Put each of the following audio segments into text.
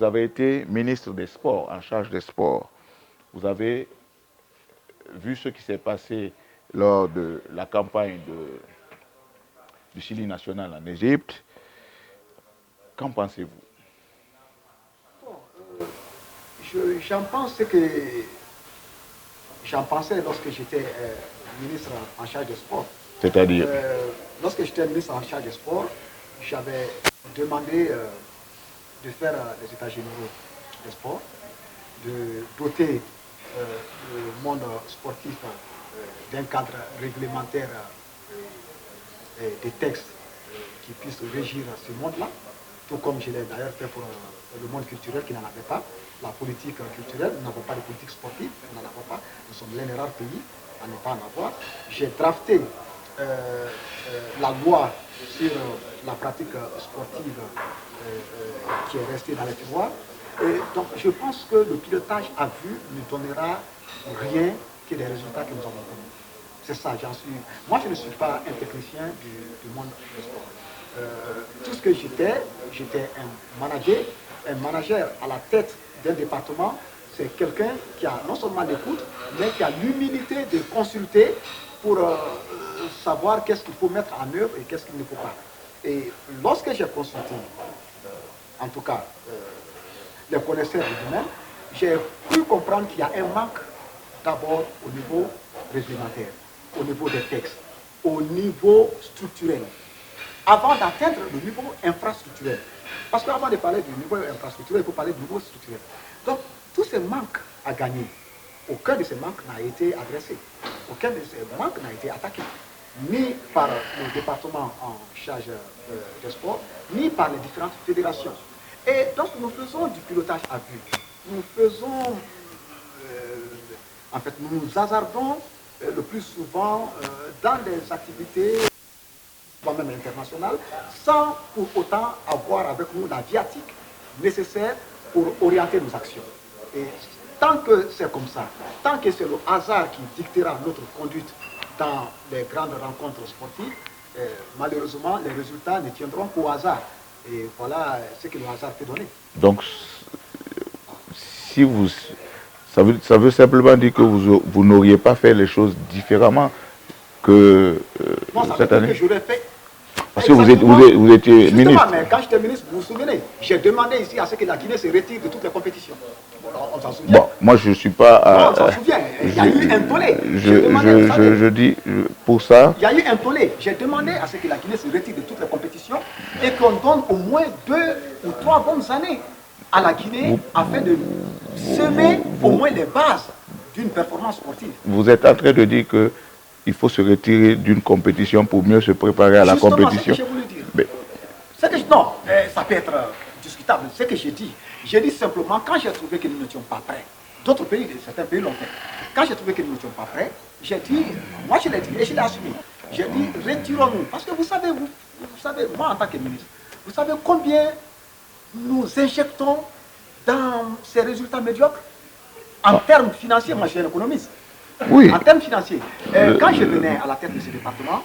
vous avez été ministre des Sports, en charge des sports. Vous avez vu ce qui s'est passé lors de la campagne du Chili national en Égypte. Qu'en pensez-vous? J'en pense que j'en pensais lorsque j'étais ministre en charge des sports. C'est-à-dire lorsque j'étais ministre en charge des sports, j'avais demandé de faire les états généraux des sports, de doter le monde sportif d'un cadre réglementaire et des textes qui puissent régir ce monde-là, tout comme je l'ai d'ailleurs fait pour le monde culturel qui n'en avait pas. La politique culturelle, nous n'avons pas de politique sportive, nous n'en avons pas. Nous sommes l'un des rares pays à ne pas en avoir. J'ai drafté la loi sur la pratique sportive qui est restée dans les tiroirs. Et donc je pense que le pilotage à vue ne donnera rien que des résultats que nous avons connus. C'est ça, j'en suis. Moi, je ne suis pas un technicien du monde du sport. Tout ce que j'étais un manager à la tête d'un département, c'est quelqu'un qui a non seulement l'écoute, mais qui a l'humilité de consulter pour savoir qu'est-ce qu'il faut mettre en œuvre et qu'est-ce qu'il ne faut pas. Et lorsque j'ai consulté, en tout cas, les connaisseurs du domaine, j'ai pu comprendre qu'il y a un manque d'abord au niveau réglementaire, au niveau des textes, au niveau structurel, avant d'atteindre le niveau infrastructurel. Parce qu'avant de parler du niveau infrastructurel, il faut parler du niveau structurel. Donc, tous ces manques à gagner, aucun de ces manques n'a été adressé, aucun de ces manques n'a été attaqué, ni par le département en charge des sports, ni par les différentes fédérations. Et donc, nous faisons du pilotage à vue. Nous faisons, en fait, nous nous hasardons le plus souvent dans des activités même internationales, sans pour autant avoir avec nous la viatique nécessaire pour orienter nos actions. Et tant que c'est comme ça, tant que c'est le hasard qui dictera notre conduite dans les grandes rencontres sportives, malheureusement, les résultats ne tiendront qu'au hasard. Et voilà ce que le hasard peut donner. donc, si vous, ça veut simplement dire que vous n'auriez pas fait les choses différemment que non, ça cette veut dire année? que j'aurais fait. Parce que vous étiez ministre. Mais quand j'étais ministre, vous vous souvenez, j'ai demandé ici à ce que la Guinée se retire de toutes les compétitions. On s'en souvient. Bon, moi je ne suis pas... on s'en souvient. Il y a eu un tollé. Je dis, pour ça... Il y a eu un tollé. J'ai demandé à ce que la Guinée se retire de toutes les compétitions et qu'on donne au moins 2 ou 3 bonnes années à la Guinée afin de semer au moins les bases d'une performance sportive. Vous êtes en train de dire que il faut se retirer d'une compétition pour mieux se préparer à la compétition. C'est ce que j'ai voulu dire. Mais... Non, ça peut être discutable. C'est ce que j'ai dit. J'ai dit simplement, quand j'ai trouvé que nous n'étions pas prêts, d'autres pays, certains pays l'ont fait. Quand j'ai trouvé que nous n'étions pas prêts, j'ai dit, moi je l'ai dit et je l'ai assumé. J'ai dit, retirons-nous. Parce que vous savez, moi en tant que ministre, vous savez combien nous injectons dans ces résultats médiocres en termes financiers. Moi je suis un économiste. Oui. En termes financiers, quand je venais à la tête de ce département,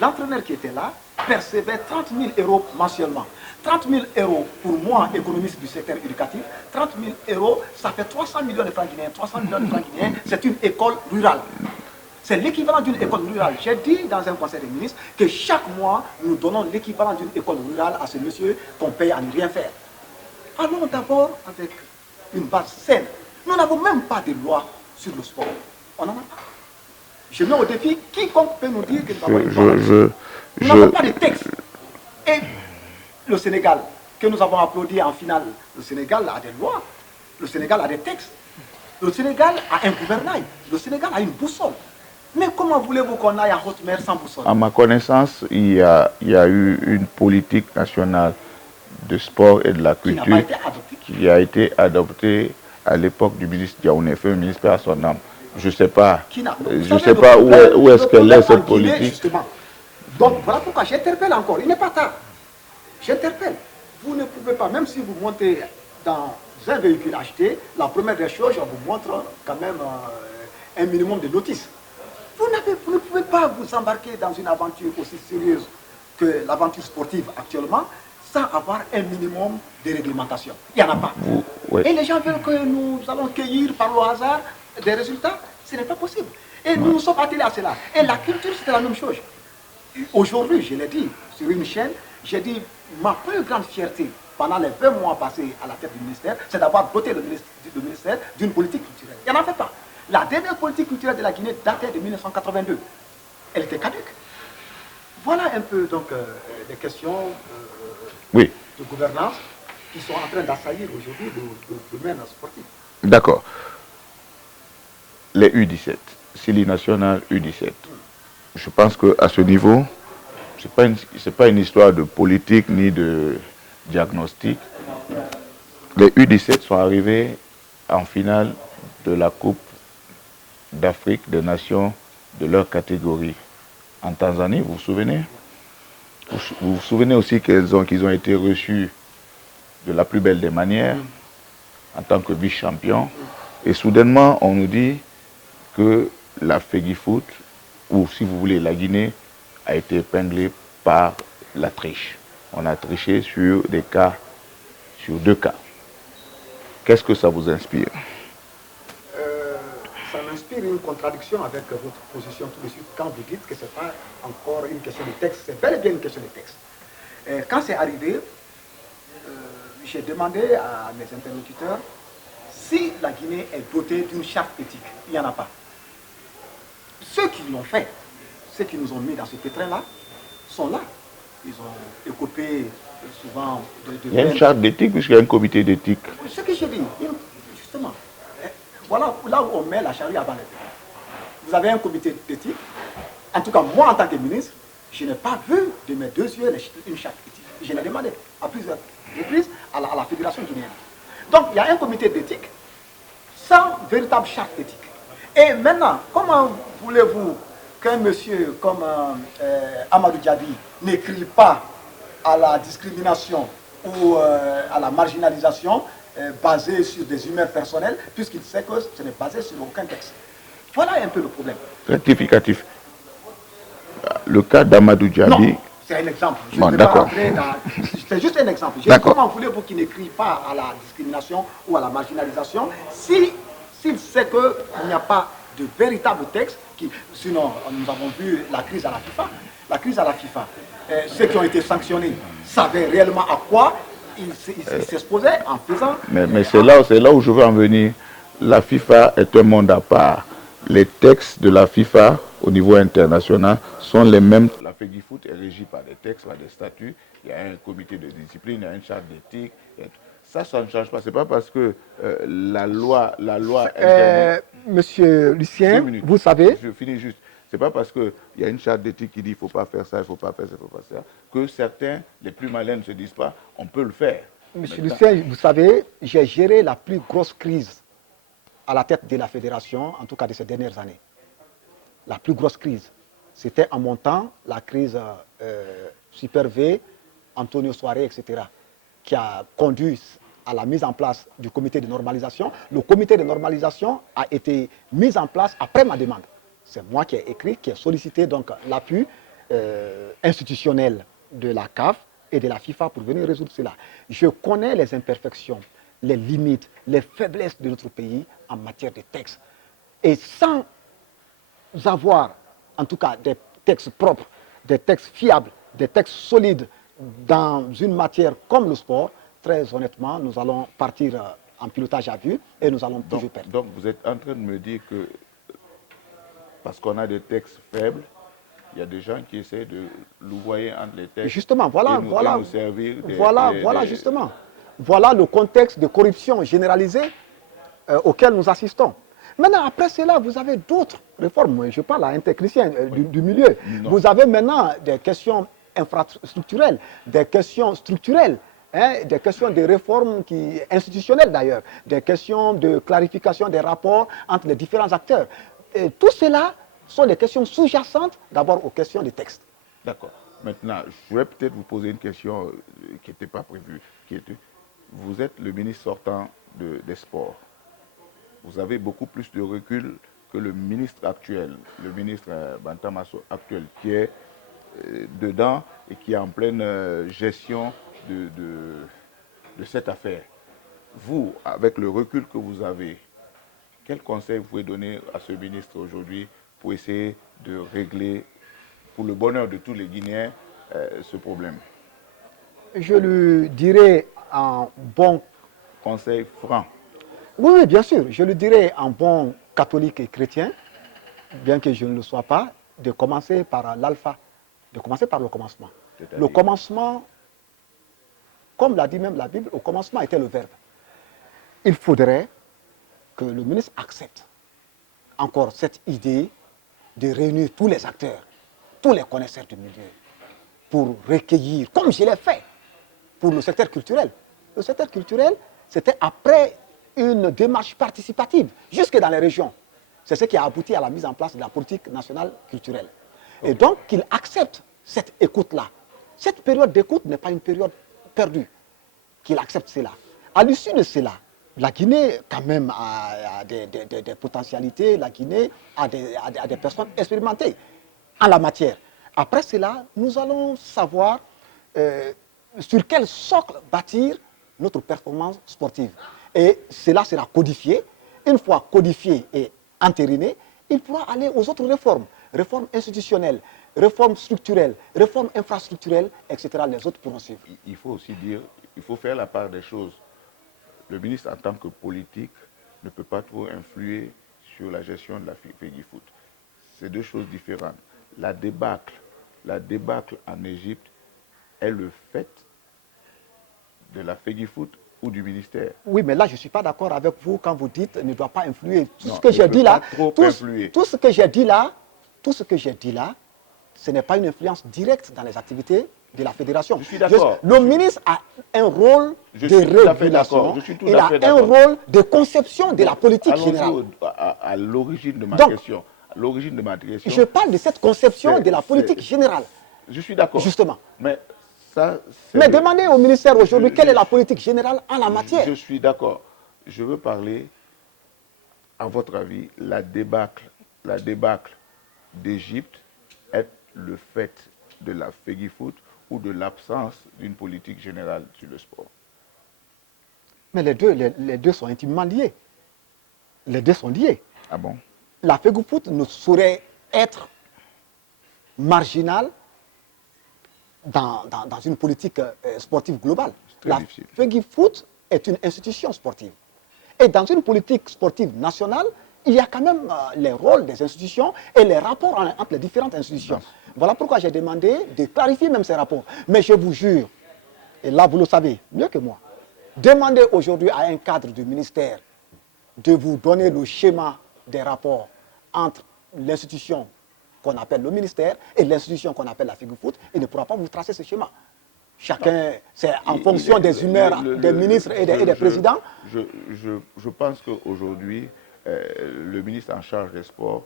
l'entraîneur qui était là percevait 30 000 euros mensuellement. 30 000 euros pour moi, économiste du secteur éducatif, 30 000 euros, ça fait 300 millions de francs guinéens. 300 millions de francs guinéens, c'est une école rurale. C'est l'équivalent d'une école rurale. J'ai dit dans un conseil des ministres que chaque mois, nous donnons l'équivalent d'une école rurale à ce monsieur qu'on paye à ne rien faire. Allons d'abord avec une base saine. Nous n'avons même pas de loi sur le sport. On n'en a pas. Je mets au défi quiconque peut nous dire que nous avons une loi. Nous n'avons pas de texte. Et le Sénégal, que nous avons applaudi en finale, le Sénégal a des lois, le Sénégal a des textes, le Sénégal a un gouvernail, le Sénégal a une boussole. Mais comment voulez-vous qu'on aille en haute mer sans boussole? À ma connaissance, il y a eu une politique nationale de sport et de la culture qui a été adoptée à l'époque du ministre Diaoune Faye, ministre à son âme. Je ne sais pas, où est-ce qu'elle est cette politique. Justement. Donc voilà pourquoi j'interpelle encore, il n'est pas tard. J'interpelle. Vous ne pouvez pas, même si vous montez dans un véhicule acheté, la première des choses, je vous montre quand même un minimum de notice. Vous ne pouvez pas vous embarquer dans une aventure aussi sérieuse que l'aventure sportive actuellement sans avoir un minimum de réglementation. Il n'y en a pas. Ouais. Et les gens veulent que nous allons cueillir par le hasard des résultats. Ce n'est pas possible. Et nous nous sommes attelés à cela. Et la culture, c'était la même chose. Aujourd'hui, je l'ai dit sur une chaîne, j'ai dit ma plus grande fierté pendant les 20 mois passés à la tête du ministère, c'est d'avoir doté le ministère d'une politique culturelle. Il n'y en avait pas. La dernière politique culturelle de la Guinée datait de 1982. Elle était caduque. Voilà un peu donc les questions Oui. de gouvernance qui sont en train d'assaillir aujourd'hui le domaine sportif. D'accord. Les U17, Sili National U17. Je pense qu'à ce niveau, ce n'est pas une histoire de politique ni de diagnostic. Les U17 sont arrivés en finale de la Coupe d'Afrique des Nations de leur catégorie en Tanzanie, vous vous souvenez? Vous vous souvenez aussi qu'ils ont été reçus de la plus belle des manières en tant que vice-champion. Et soudainement, on nous dit que la FEGIFOOT, ou si vous voulez la Guinée, a été épinglée par la triche. On a triché sur des cas, sur 2 cas. Qu'est-ce que ça vous inspire? Ça m'inspire une contradiction avec votre position tout de suite quand vous dites que ce n'est pas encore une question de texte, c'est bel et bien une question de texte. Quand c'est arrivé, j'ai demandé à mes interlocuteurs si la Guinée est dotée d'une charte éthique. Il n'y en a pas. Ceux qui l'ont fait, ceux qui nous ont mis dans ce pétrin-là, sont là. Ils ont écopé souvent de... Il y a une charte d'éthique puisqu'il y a un comité d'éthique. Ce que j'ai dit, justement, voilà là où on met la charrue avant les bœufs. Vous avez un comité d'éthique. En tout cas, moi, en tant que ministre, je n'ai pas vu de mes 2 yeux une charte éthique. Je l'ai demandé à plusieurs reprises à la Fédération guinéenne. Donc, il y a un comité d'éthique sans véritable charte éthique. Et maintenant, comment voulez-vous qu'un monsieur comme Amadou Diaby n'écrit pas à la discrimination ou à la marginalisation basée sur des humeurs personnelles, puisqu'il sait que ce n'est basé sur aucun texte. Voilà un peu le problème. Rectificatif. Le cas d'Amadou Diaby... C'est un exemple. Bon, d'accord. C'est juste un exemple. Comment voulez-vous qu'il n'écrit pas à la discrimination ou à la marginalisation s'il sait qu'il n'y a pas de véritable texte sinon, nous avons vu la crise à la FIFA. La crise à la FIFA. Ceux qui ont été sanctionnés savaient réellement à quoi ils s'exposaient en faisant... Mais c'est là où je veux en venir. La FIFA est un monde à part. Les textes de la FIFA au niveau international sont les mêmes. La FEGIFOOT est régie par des textes, par des statuts. Il y a un comité de discipline, il y a une charte d'éthique. Ça ne change pas. Ce n'est pas parce que la loi Monsieur Lucien, vous savez... Je finis juste. Ce n'est pas parce qu'il y a une charte d'éthique qui dit qu'il ne faut pas faire ça, il ne faut pas faire ça, il ne faut pas faire ça, que certains, les plus malins, ne se disent pas on peut le faire. Monsieur Lucien, vous savez, j'ai géré la plus grosse crise à la tête de la fédération, en tout cas de ces dernières années. La plus grosse crise. C'était en montant la crise Super V, Antonio Soare, etc., qui a conduit à la mise en place du comité de normalisation. Le comité de normalisation a été mis en place après ma demande. C'est moi qui ai écrit, qui ai sollicité donc l'appui institutionnel de la CAF et de la FIFA pour venir résoudre cela. Je connais les imperfections, les limites, les faiblesses de notre pays en matière de textes. Et sans avoir, en tout cas, des textes propres, des textes fiables, des textes solides dans une matière comme le sport, très honnêtement, nous allons partir en pilotage à vue et nous allons toujours perdre. Donc vous êtes en train de me dire que parce qu'on a des textes faibles, il y a des gens qui essaient de louvoyer entre les textes. Justement, voilà, et nous servir justement. Voilà le contexte de corruption généralisée auquel nous assistons. Maintenant, après cela, vous avez d'autres réformes. Je parle à un technicien du milieu. Non. Vous avez maintenant des questions infrastructurelles, des questions structurelles, des questions de réformes institutionnelles d'ailleurs, des questions de clarification des rapports entre les différents acteurs. Et tout cela sont des questions sous-jacentes d'abord aux questions des textes. D'accord. Maintenant, je vais peut-être vous poser une question qui n'était pas prévue. Vous êtes le ministre sortant des Sports. Vous avez beaucoup plus de recul que le ministre actuel, le ministre Bantamasso actuel, qui est dedans et qui est en pleine gestion de cette affaire. Vous, avec le recul que vous avez, quel conseil vous pouvez donner à ce ministre aujourd'hui pour essayer de régler, pour le bonheur de tous les Guinéens, ce problème? Je lui dirais en bon... Conseil franc. Oui, oui, bien sûr. Je lui dirais en bon catholique et chrétien, bien que je ne le sois pas, de commencer par l'alpha, de commencer par le commencement. Le commencement, comme l'a dit même la Bible, au commencement était le Verbe. Il faudrait que le ministre accepte encore cette idée de réunir tous les acteurs, tous les connaisseurs du milieu, pour recueillir, comme je l'ai fait pour le secteur culturel. Le secteur culturel, c'était après une démarche participative, jusque dans les régions. C'est ce qui a abouti à la mise en place de la politique nationale culturelle. Et donc, qu'il accepte cette écoute-là. Cette période d'écoute n'est pas une période perdue. Qu'il accepte cela. À l'issue de cela, la Guinée, quand même, a des potentialités. La Guinée a des personnes expérimentées en la matière. Après cela, nous allons savoir sur quel socle bâtir notre performance sportive. Et cela sera codifié. Une fois codifié et entériné, il pourra aller aux autres réformes. Réformes institutionnelles, réformes structurelles, réformes infrastructurelles, etc. Les autres pourront suivre. Il faut aussi dire, il faut faire la part des choses. Le ministre, en tant que politique, ne peut pas trop influer sur la gestion de la FEGIFOOT. C'est deux choses différentes. La débâcle en Égypte est le fait de la FEGIFOOT ou du ministère. Oui, mais là, je ne suis pas d'accord avec vous quand vous dites ne doit pas influer. Tout ce que j'ai dit là, tout ce que j'ai dit là, ce n'est pas une influence directe dans les activités de la fédération. Je suis d'accord. Le ministre a un rôle de régulation, il a un rôle de conception de la politique générale. À l'origine de ma question. Je parle de cette conception de la politique générale. Je suis d'accord. Justement. Mais demandez au ministère aujourd'hui quelle est la politique générale en la matière. Je suis d'accord. Je veux parler, à votre avis, la débâcle d'Égypte est le fait de la FEGIFOOT ou de l'absence d'une politique générale sur le sport? Mais les deux sont intimement liés. Les deux sont liés. Ah bon? La FEGIFOOT ne saurait être marginale dans une politique sportive globale. La FEGIFOOT est une institution sportive. Et dans une politique sportive nationale, il y a quand même les rôles des institutions et les rapports entre les différentes institutions. Voilà pourquoi j'ai demandé de clarifier même ces rapports. Mais je vous jure, et là vous le savez mieux que moi, demandez aujourd'hui à un cadre du ministère de vous donner le schéma des rapports entre l'institution qu'on appelle le ministère et l'institution qu'on appelle la FEGIFOOT, il ne pourra pas vous tracer ce schéma. Chacun, c'est en fonction des humeurs des ministres et des présidents. Je pense qu'aujourd'hui, le ministre en charge des sports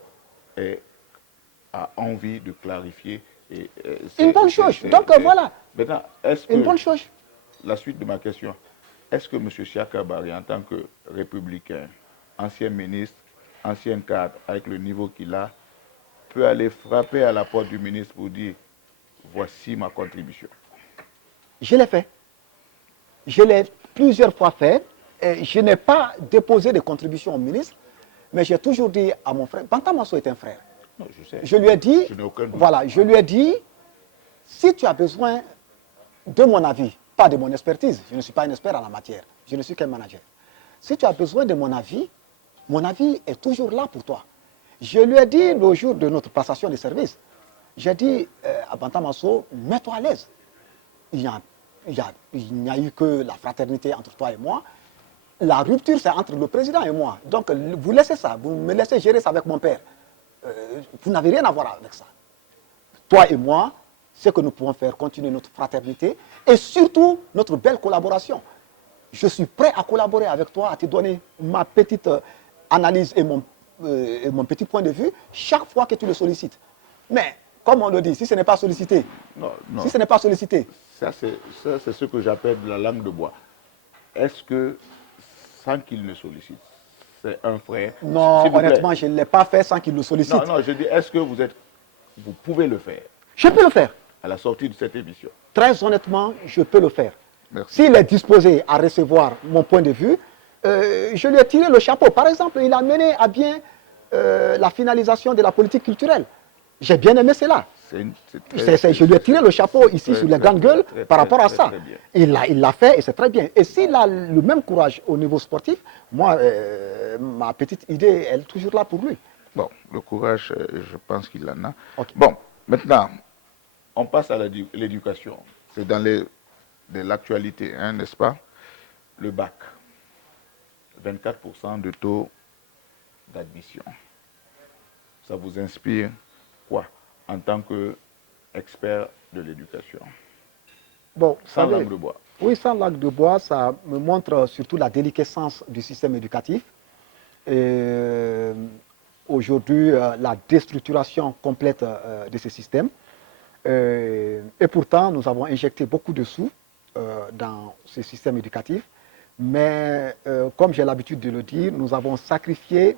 a envie de clarifier. Une bonne chose. Donc voilà. Maintenant, une bonne chose. La suite de ma question, est-ce que M. Siaka Barry, en tant que républicain, ancien ministre, ancien cadre, avec le niveau qu'il a, peut aller frapper à la porte du ministre pour dire « voici ma contribution ». Je l'ai fait. Je l'ai plusieurs fois fait. Et je n'ai pas déposé de contribution au ministre, mais j'ai toujours dit à mon frère, Banta Masso est un frère. Non, je sais. Je lui ai dit, voilà, je lui ai dit, si tu as besoin de mon avis, pas de mon expertise, je ne suis pas un expert en la matière, je ne suis qu'un manager. Si tu as besoin de mon avis est toujours là pour toi. Je lui ai dit le jour de notre passation de service, j'ai dit à Banta Masso, mets-toi à l'aise. Il n'y a eu que la fraternité entre toi et moi. La rupture, c'est entre le président et moi. Donc, vous laissez ça, vous me laissez gérer ça avec mon père. Vous n'avez rien à voir avec ça. Toi et moi, ce que nous pouvons faire, continuer notre fraternité et surtout notre belle collaboration. Je suis prêt à collaborer avec toi, à te donner ma petite analyse et mon petit point de vue chaque fois que tu le sollicites. Mais, comme on le dit, si ce n'est pas sollicité, si ce n'est pas sollicité. Ça, c'est ce que j'appelle la langue de bois. Est-ce que, sans qu'il ne sollicite, c'est un frère? Non, honnêtement, je ne l'ai pas fait sans qu'il le sollicite. Non, je dis, est-ce que vous pouvez le faire? Je peux le faire. À la sortie de cette émission. Très honnêtement, je peux le faire. S'il est disposé à recevoir mon point de vue, je lui ai tiré le chapeau. Par exemple, il a mené à bien la finalisation de la politique culturelle. J'ai bien aimé cela. Je lui ai tiré le chapeau ici sur les grandes gueules par rapport à ça. Il l'a fait et c'est très bien. Et s'il a le même courage au niveau sportif, moi, ma petite idée, elle est toujours là pour lui. Bon, le courage, je pense qu'il en a. Okay. Bon, maintenant, on passe à l'éducation. C'est dans l'actualité, hein, n'est-ce pas? Le bac. 24% de taux d'admission. Ça vous inspire quoi en tant qu'expert de l'éducation? Bon, sans langue de bois. Oui, sans langue de bois, ça me montre surtout la déliquescence du système éducatif. Aujourd'hui, la déstructuration complète de ce système. Et pourtant, nous avons injecté beaucoup de sous dans ce système éducatif. Mais comme j'ai l'habitude de le dire, nous avons sacrifié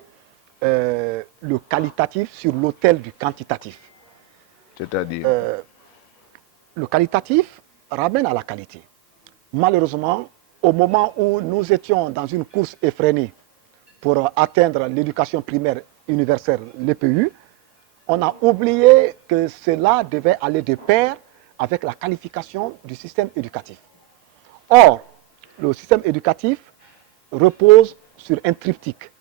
le qualitatif sur l'autel du quantitatif. C'est-à-dire le qualitatif ramène à la qualité. Malheureusement, au moment où nous étions dans une course effrénée pour atteindre l'éducation primaire universelle, l'EPU, on a oublié que cela devait aller de pair avec la qualification du système éducatif. Or, le système éducatif repose sur un triptyque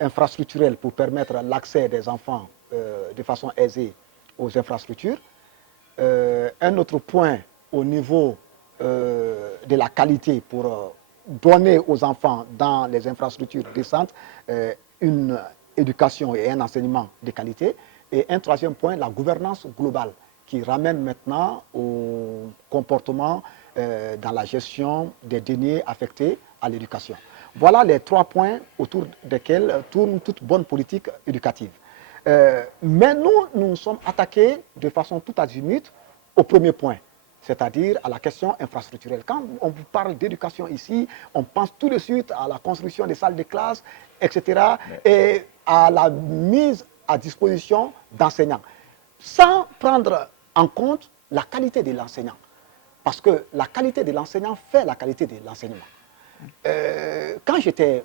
infrastructurel pour permettre l'accès des enfants de façon aisée aux infrastructures. Un autre point au niveau de la qualité pour donner aux enfants dans les infrastructures décentes une éducation et un enseignement de qualité. Et un troisième point, la gouvernance globale qui ramène maintenant au comportement dans la gestion des deniers affectés à l'éducation. Voilà les 3 points autour desquels tourne toute bonne politique éducative. Mais nous sommes attaqués de façon tout azimut au premier point, c'est-à-dire à la question infrastructurelle. Quand on vous parle d'éducation ici, on pense tout de suite à la construction des salles de classe, etc., et à la mise à disposition d'enseignants, sans prendre en compte la qualité de l'enseignant. Parce que la qualité de l'enseignant fait la qualité de l'enseignement. Quand j'étais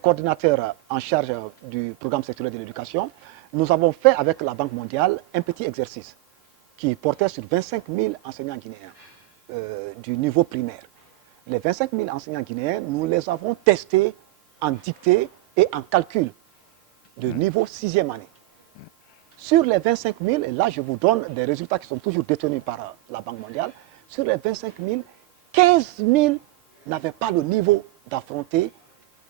coordinateur en charge du programme sectoriel de l'éducation, nous avons fait avec la Banque mondiale un petit exercice qui portait sur 25 000 enseignants guinéens du niveau primaire. Les 25 000 enseignants guinéens, nous les avons testés en dictée et en calcul de niveau 6e année. Sur les 25 000, et là je vous donne des résultats qui sont toujours détenus par la Banque mondiale, sur les 25 000, 15 000 n'avaient pas le niveau d'affronter,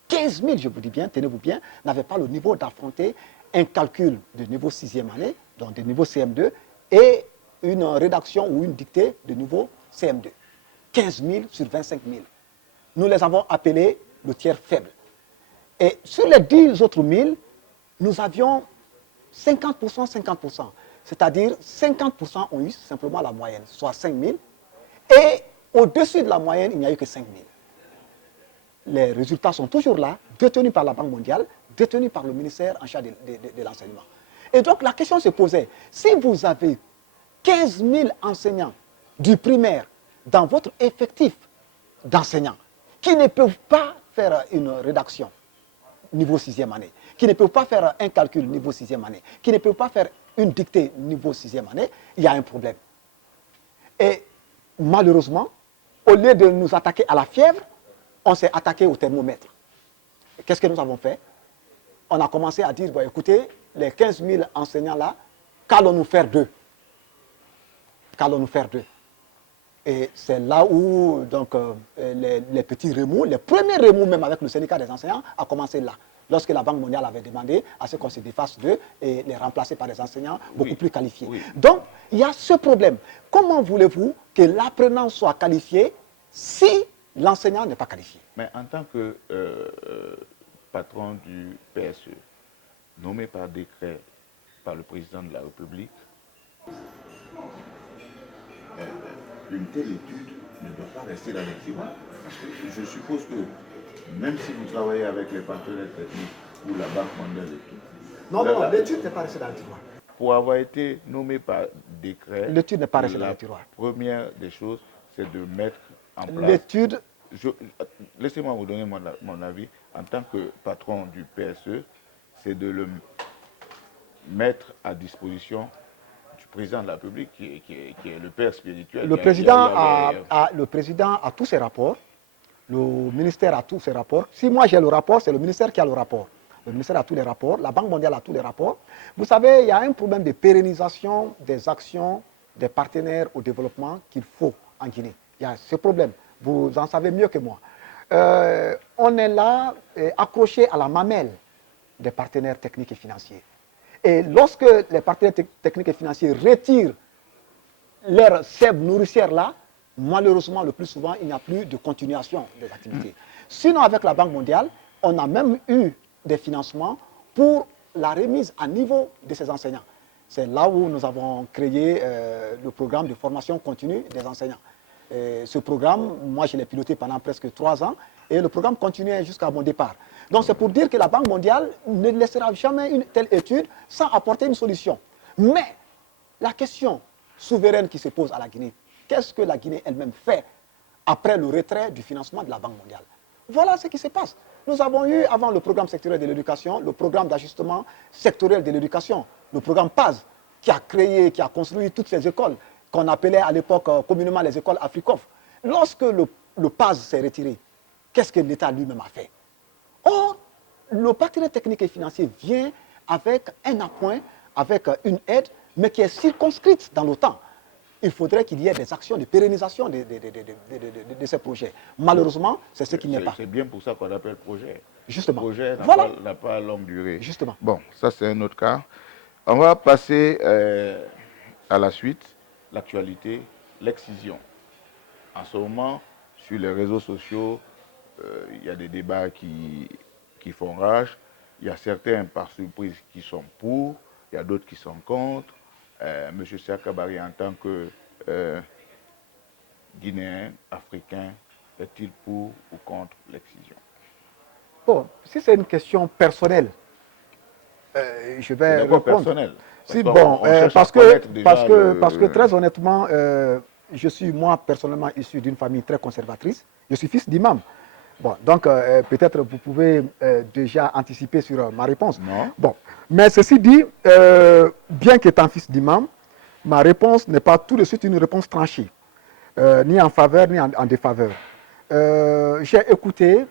15 000, je vous dis bien, tenez-vous bien, n'avaient pas le niveau d'affronter un calcul de niveau 6e année, donc de niveau CM2, et une rédaction ou une dictée de niveau CM2. 15 000 sur 25 000. Nous les avons appelés le tiers faible. Et sur les 10 autres 1000, nous avions 50%, 50%. C'est-à-dire 50% ont eu simplement la moyenne, soit 5 000. Et au-dessus de la moyenne, il n'y a eu que 5 000. Les résultats sont toujours là, détenus par la Banque mondiale, détenus par le ministère en charge de l'enseignement. Et donc la question se posait, si vous avez 15 000 enseignants du primaire dans votre effectif d'enseignants qui ne peuvent pas faire une rédaction niveau 6e année, qui ne peuvent pas faire un calcul niveau 6e année, qui ne peuvent pas faire une dictée niveau 6e année, il y a un problème. Et malheureusement, au lieu de nous attaquer à la fièvre, on s'est attaqué au thermomètre. Qu'est-ce que nous avons fait? On a commencé à dire, bon, écoutez, les 15 000 enseignants-là, qu'allons-nous faire d'eux? Qu'allons-nous faire d'eux? Et c'est là où donc, les petits remous, les premiers remous même avec le syndicat des enseignants, a commencé là. Lorsque la Banque mondiale avait demandé à ce qu'on se défasse d'eux et les remplacer par des enseignants beaucoup plus qualifiés. Oui. Donc, il y a ce problème. Comment voulez-vous que l'apprenant soit qualifié si l'enseignant n'est pas qualifié? Mais en tant que patron du PSE, nommé par décret par le président de la République, une telle étude ne doit pas rester dans les tiroirs. Parce que je suppose que même si vous travaillez avec les partenaires techniques ou la Banque mondiale et tout. Non, l'étude n'est pas restée dans les tiroirs. pour avoir été nommé par décret, l'étude n'est pas restée dans la le tiroir. première des choses, c'est de mettre en place... L'étude... Laissez-moi vous donner mon avis. En tant que patron du PSE, c'est de le mettre à disposition du président de la République, qui est le père spirituel. Le président a tous ses rapports. Le ministère a tous ses rapports. Si moi j'ai le rapport, c'est le ministère qui a le rapport. Le ministère a tous les rapports, la Banque mondiale a tous les rapports. Vous savez, il y a un problème de pérennisation des actions des partenaires au développement qu'il faut en Guinée. Il y a ce problème. Vous en savez mieux que moi. On est là, accroché à la mamelle des partenaires techniques et financiers. Et lorsque les partenaires techniques et financiers retirent leur sève nourricière là, malheureusement, le plus souvent, il n'y a plus de continuation des activités. Sinon, avec la Banque mondiale, on a même eu des financements pour la remise à niveau de ces enseignants. C'est là où nous avons créé le programme de formation continue des enseignants. Ce programme, moi, je l'ai piloté pendant presque 3 ans et le programme continuait jusqu'à mon départ. Donc, c'est pour dire que la Banque mondiale ne laissera jamais une telle étude sans apporter une solution. Mais la question souveraine qui se pose à la Guinée, qu'est-ce que la Guinée elle-même fait après le retrait du financement de la Banque mondiale? Voilà ce qui se passe. Nous avons eu, avant le programme sectoriel de l'éducation, le programme d'ajustement sectoriel de l'éducation, le programme PAS, qui a créé, qui a construit toutes ces écoles, qu'on appelait à l'époque communément les écoles Africof. Lorsque le PAS s'est retiré, qu'est-ce que l'État lui-même a fait? Or, le partenaire technique et financier vient avec un appoint, avec une aide, mais qui est circonscrite dans le temps. Il faudrait qu'il y ait des actions de pérennisation de ces projets. Malheureusement, c'est ce qui n'est pas. C'est bien pour ça qu'on appelle projet. Justement. Le projet n'a pas longue durée. Justement. Bon, ça c'est un autre cas. On va passer à la suite, l'actualité, l'excision. En ce moment, sur les réseaux sociaux, il y a des débats qui font rage. Il y a certains, par surprise, qui sont pour, il y a d'autres qui sont contre. M. Sakabari, en tant que Guinéen, Africain, est-il pour ou contre l'excision? Bon, si c'est une question personnelle, je vais répondre. Personnel. Si, bon, parce que très honnêtement, je suis moi personnellement issu d'une famille très conservatrice. Je suis fils d'imam. Bon, donc peut-être vous pouvez déjà anticiper sur ma réponse. Non. Bon, mais ceci dit, bien qu'étant fils d'imam, ma réponse n'est pas tout de suite une réponse tranchée, ni en faveur ni en défaveur. J'ai écouté,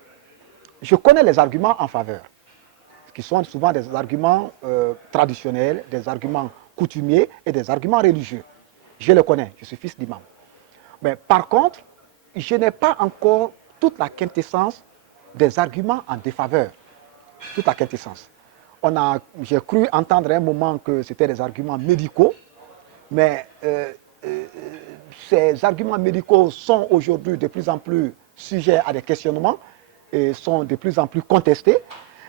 je connais les arguments en faveur, qui sont souvent des arguments traditionnels, des arguments coutumiers et des arguments religieux. Je les connais, je suis fils d'imam. Mais par contre, je n'ai pas encore toute la quintessence des arguments en défaveur. Toute la quintessence. J'ai cru entendre à un moment que c'était des arguments médicaux, mais ces arguments médicaux sont aujourd'hui de plus en plus sujets à des questionnements et sont de plus en plus contestés.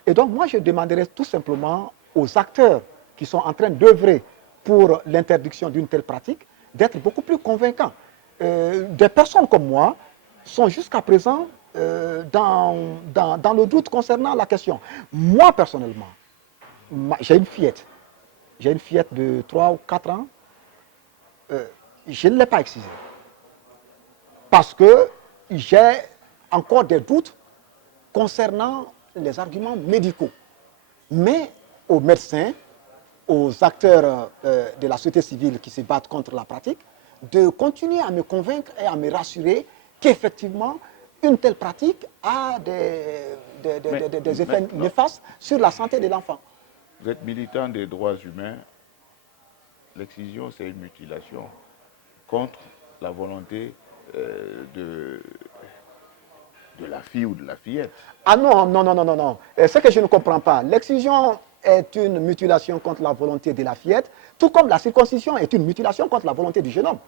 Et donc moi je demanderais tout simplement aux acteurs qui sont en train d'œuvrer pour l'interdiction d'une telle pratique d'être beaucoup plus convaincants. Des personnes comme moi sont jusqu'à présent dans le doute concernant la question. Moi personnellement, j'ai une fillette. J'ai une fillette de 3 ou 4 ans. Je ne l'ai pas excisée. Parce que j'ai encore des doutes concernant les arguments médicaux. Mais aux médecins, aux acteurs de la société civile qui se battent contre la pratique, de continuer à me convaincre et à me rassurer qu'effectivement, une telle pratique a des effets néfastes sur la santé de l'enfant. Vous êtes militant des droits humains. L'excision, c'est une mutilation contre la volonté de la fille ou de la fillette. Ah non, non, non, non, non, non. Ce que je ne comprends pas, l'excision est une mutilation contre la volonté de la fillette, tout comme la circoncision est une mutilation contre la volonté du jeune homme.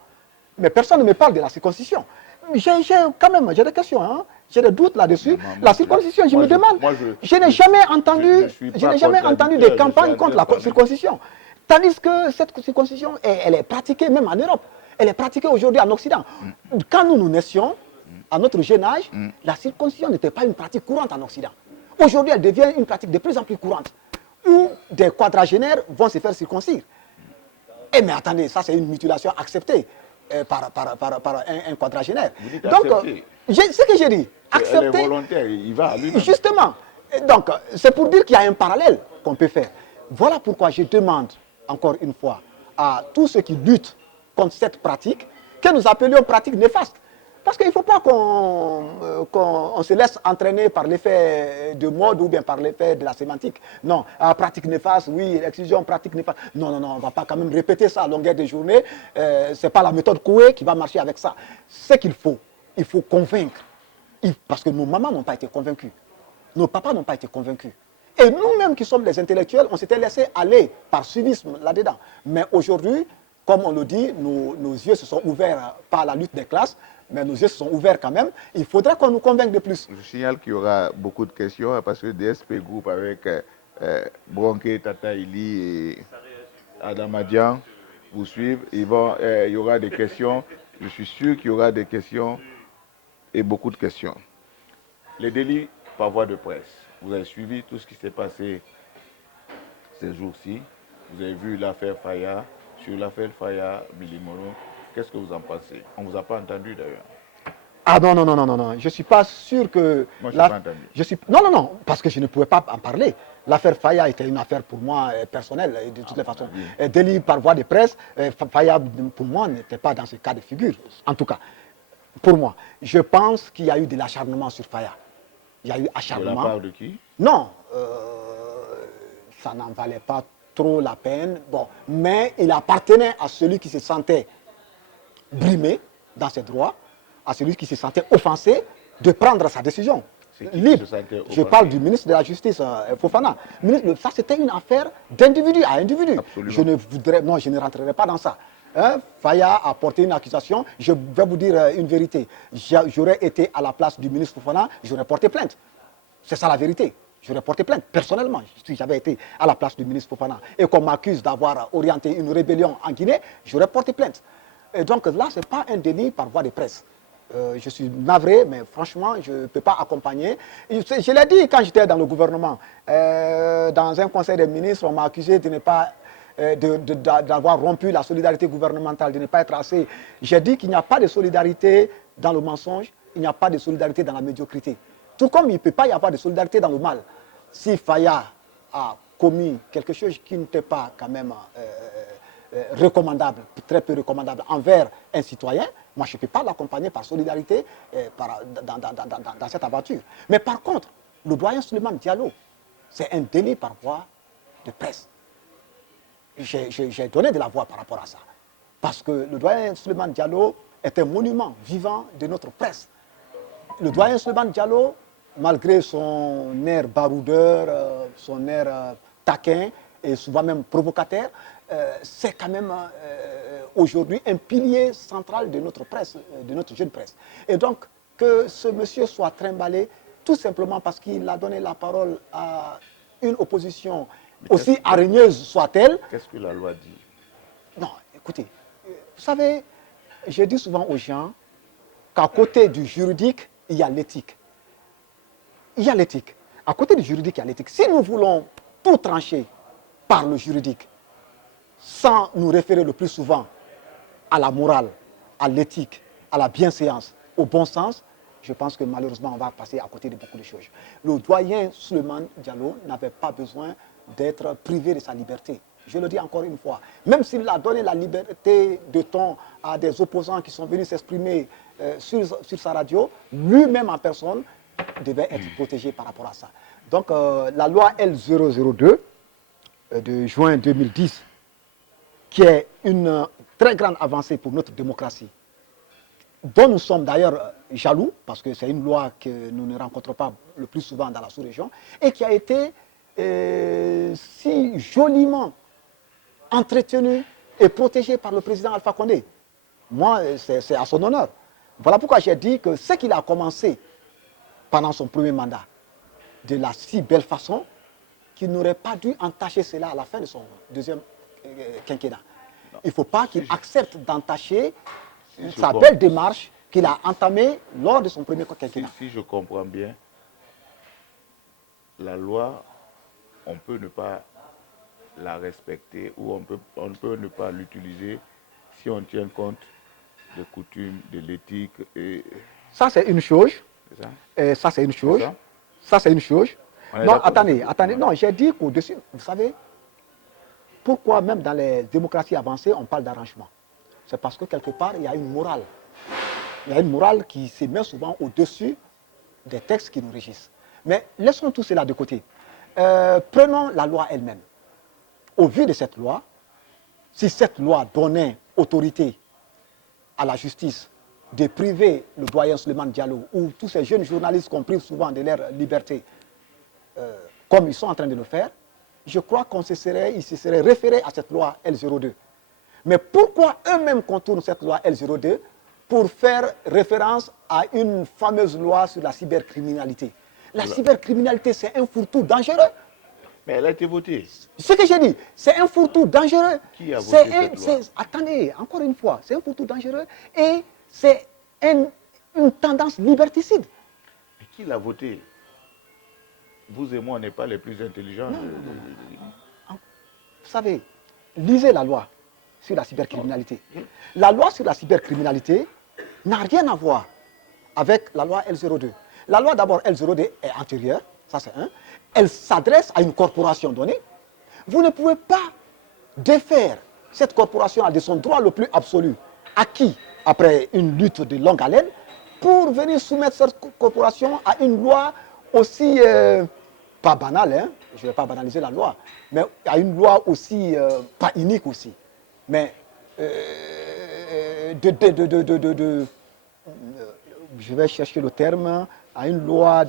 Mais personne ne me parle de la circoncision. J'ai des questions, hein? J'ai des doutes là-dessus. La circoncision, je me demande, je n'ai jamais entendu des campagnes contre la circoncision. Tandis que cette circoncision, elle est pratiquée même en Europe. Elle est pratiquée aujourd'hui en Occident. Quand nous naissions, à notre jeune âge, la circoncision n'était pas une pratique courante en Occident. Aujourd'hui, elle devient une pratique de plus en plus courante, où des quadragénaires vont se faire circoncire. Eh mais attendez, ça c'est une mutilation acceptée par un quadragénaire. Vous dites Donc, accepter. ce que j'ai dit, Elle est accepter, volontaire, il va à lui-même. justement. Et donc, c'est pour dire qu'il y a un parallèle qu'on peut faire. Voilà pourquoi je demande, encore une fois, à tous ceux qui luttent contre cette pratique, que nous appelions pratique néfaste. Parce qu'il ne faut pas qu'on se laisse entraîner par l'effet de mode ou bien par l'effet de la sémantique. Non, pratique néfaste, oui, l'exclusion, pratique néfaste. Non, non, non, on ne va pas quand même répéter ça à longueur de journée. Ce n'est pas la méthode Coué qui va marcher avec ça. Ce qu'il faut, il faut convaincre. Parce que nos mamans n'ont pas été convaincus. Nos papas n'ont pas été convaincus. Et nous-mêmes qui sommes les intellectuels, on s'était laissé aller par suivisme là-dedans. Mais aujourd'hui, comme on le dit, nos yeux se sont ouverts par la lutte des classes, mais nos yeux se sont ouverts quand même. Il faudrait qu'on nous convainque de plus. Je signale qu'il y aura beaucoup de questions parce que DSP Group avec Bronké, Tata Ili et Adamadian vous suivent. Il y aura des questions. Je suis sûr qu'il y aura des questions et beaucoup de questions. Les délits par voie de presse. Vous avez suivi tout ce qui s'est passé ces jours-ci. Vous avez vu l'affaire Faya. Sur l'affaire Faya, Bilimolo, qu'est-ce que vous en pensez? On ne vous a pas entendu d'ailleurs. Ah non, non, non, non, non, non. Je ne suis pas sûr que... Moi, je n'ai pas entendu. Non, non, non, parce que je ne pouvais pas en parler. L'affaire Faya était une affaire pour moi personnelle, de toutes les façons. Délit par voie de presse, Faya, pour moi, n'était pas dans ce cas de figure. En tout cas, pour moi, je pense qu'il y a eu de l'acharnement sur Faya. Il y a eu acharnement. De la part de qui? Non, ça n'en valait pas trop la peine. Bon, mais il appartenait à celui qui se sentait brimé dans ses droits, à celui qui se sentait offensé, de prendre sa décision libre. Je parle du ministre de la Justice, Fofana. Ça, c'était une affaire d'individu à individu. Absolument. Je ne rentrerai pas dans ça. Faya a porté une accusation. Je vais vous dire une vérité. J'aurais été à la place du ministre Fofana, j'aurais porté plainte. C'est ça la vérité. J'aurais porté plainte personnellement si j'avais été à la place du ministre Fofana et qu'on m'accuse d'avoir orienté une rébellion en Guinée, j'aurais porté plainte. Et donc là, ce n'est pas un délit par voie de presse. Je suis navré, mais franchement, je ne peux pas accompagner. Je l'ai dit quand j'étais dans le gouvernement. Dans un conseil des ministres, on m'a accusé de ne pas d'avoir rompu la solidarité gouvernementale, de ne pas être assez. J'ai dit qu'il n'y a pas de solidarité dans le mensonge, il n'y a pas de solidarité dans la médiocrité. Tout comme il ne peut pas y avoir de solidarité dans le mal. Si Faya a commis quelque chose qui n'était pas quand même recommandable, très peu recommandable envers un citoyen, moi je ne peux pas l'accompagner par solidarité dans cette aventure. Mais par contre, le doyen Suleiman Diallo, c'est un délit par voie de presse. J'ai donné de la voix par rapport à ça. Parce que le doyen Suleiman Diallo est un monument vivant de notre presse. Le doyen Suleiman Diallo, malgré son air baroudeur, son air taquin et souvent même provocateur, c'est quand même aujourd'hui un pilier central de notre presse, de notre jeune presse. Et donc, que ce monsieur soit trimballé, tout simplement parce qu'il a donné la parole à une opposition aussi hargneuse soit-elle. Qu'est-ce que la loi dit? Non, écoutez, vous savez, je dis souvent aux gens qu'à côté du juridique, il y a l'éthique. Il y a l'éthique. À côté du juridique, il y a l'éthique. Si nous voulons tout trancher par le juridique, sans nous référer le plus souvent à la morale, à l'éthique, à la bienséance, au bon sens, je pense que malheureusement, on va passer à côté de beaucoup de choses. Le doyen Suleiman Diallo n'avait pas besoin d'être privé de sa liberté. Je le dis encore une fois. Même s'il a donné la liberté de ton à des opposants qui sont venus s'exprimer sur sa radio, lui-même en personne devait être protégé par rapport à ça. Donc la loi L002 de juin 2010, qui est une très grande avancée pour notre démocratie, dont nous sommes d'ailleurs jaloux, parce que c'est une loi que nous ne rencontrons pas le plus souvent dans la sous-région, et qui a été si joliment entretenue et protégée par le président Alpha Condé. Moi, c'est à son honneur. Voilà pourquoi j'ai dit que ce qu'il a commencé pendant son premier mandat, de la si belle façon, qu'il n'aurait pas dû entacher cela à la fin de son deuxième quinquennat. Il ne faut pas qu'il accepte d'entacher sa belle démarche qu'il a entamée lors de son premier quinquennat. Si je comprends bien, la loi, on peut ne pas la respecter ou on peut ne pas l'utiliser si on tient compte des coutumes, de l'éthique et... Ça, c'est une chose. C'est ça? Et ça, c'est une chose. ça? Ça, c'est une chose. On est Non, d'accord attendez, dessus? attendez. Non, j'ai dit qu'au-dessus, vous savez, pourquoi même dans les démocraties avancées, on parle d'arrangement? C'est parce que quelque part, il y a une morale. Il y a une morale qui se met souvent au-dessus des textes qui nous régissent. Mais laissons tout cela de côté. Prenons la loi elle-même. Au vu de cette loi, si cette loi donnait autorité à la justice de priver le doyen Souleymane Diallo ou tous ces jeunes journalistes qu'on prive souvent de leur liberté, comme ils sont en train de le faire, je crois qu'ils se seraient référés à cette loi L02. Mais pourquoi eux-mêmes contournent cette loi L02 pour faire référence à une fameuse loi sur la cybercriminalité? La cybercriminalité, c'est un fourre-tout dangereux. Mais elle a été votée. Ce que j'ai dit, c'est un fourre-tout dangereux. Qui a voté cette loi? Attendez, encore une fois, c'est un fourre-tout dangereux et c'est une tendance liberticide. Mais qui l'a voté? Vous et moi, on n'est pas les plus intelligents. Vous savez, lisez la loi sur la cybercriminalité. La loi sur la cybercriminalité n'a rien à voir avec la loi L02. La loi d'abord L02 est antérieure, ça c'est un. Elle s'adresse à une corporation donnée. Vous ne pouvez pas défaire cette corporation de son droit le plus absolu, acquis après une lutte de longue haleine, pour venir soumettre cette corporation à une loi aussi, pas banale, hein, je ne vais pas banaliser la loi, mais à une loi aussi, pas unique aussi, mais je vais chercher le terme, à une loi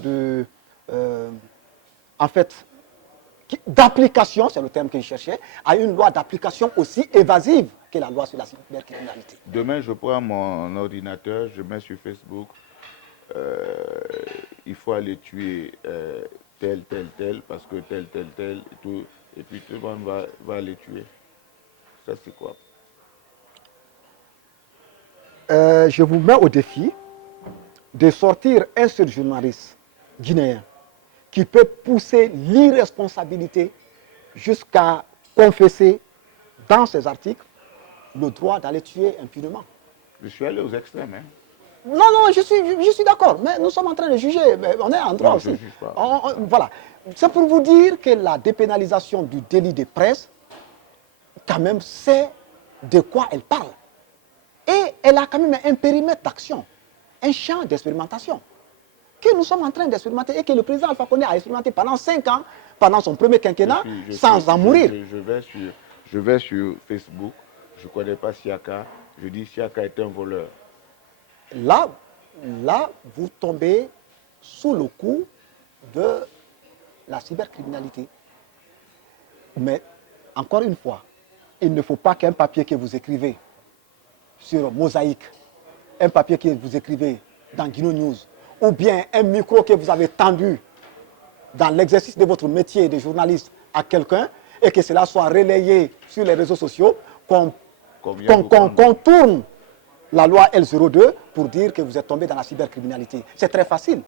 en fait, d'application, c'est le terme que je cherchais, à une loi d'application aussi évasive que la loi sur la cybercriminalité. Demain, je prends mon ordinateur, je mets sur Facebook, il faut aller tuer tel, parce que tel, et tout, et puis tout le monde va les tuer. Ça, c'est quoi? Je vous mets au défi de sortir un seul journaliste guinéen qui peut pousser l'irresponsabilité jusqu'à confesser dans ses articles le droit d'aller tuer impunément. Je suis allé aux extrêmes. Hein. Non, je suis d'accord, mais nous sommes en train de juger, mais on est en droit aussi. Voilà. C'est pour vous dire que la dépénalisation du délit de presse, quand même, c'est de quoi elle parle. Et elle a quand même un périmètre d'action, un champ d'expérimentation que nous sommes en train d'expérimenter et que le président Alpha Condé a expérimenté pendant 5 ans, pendant son premier quinquennat, sans en mourir. Je vais sur Facebook, je ne connais pas Siaka, je dis Siaka est un voleur. Là, vous tombez sous le coup de la cybercriminalité. Mais, encore une fois, il ne faut pas qu'un papier que vous écrivez sur Mosaïque, un papier que vous écrivez dans Guino News, ou bien un micro que vous avez tendu dans l'exercice de votre métier de journaliste à quelqu'un, et que cela soit relayé sur les réseaux sociaux, qu'on contourne la loi L02 pour dire que vous êtes tombé dans la cybercriminalité. C'est très facile.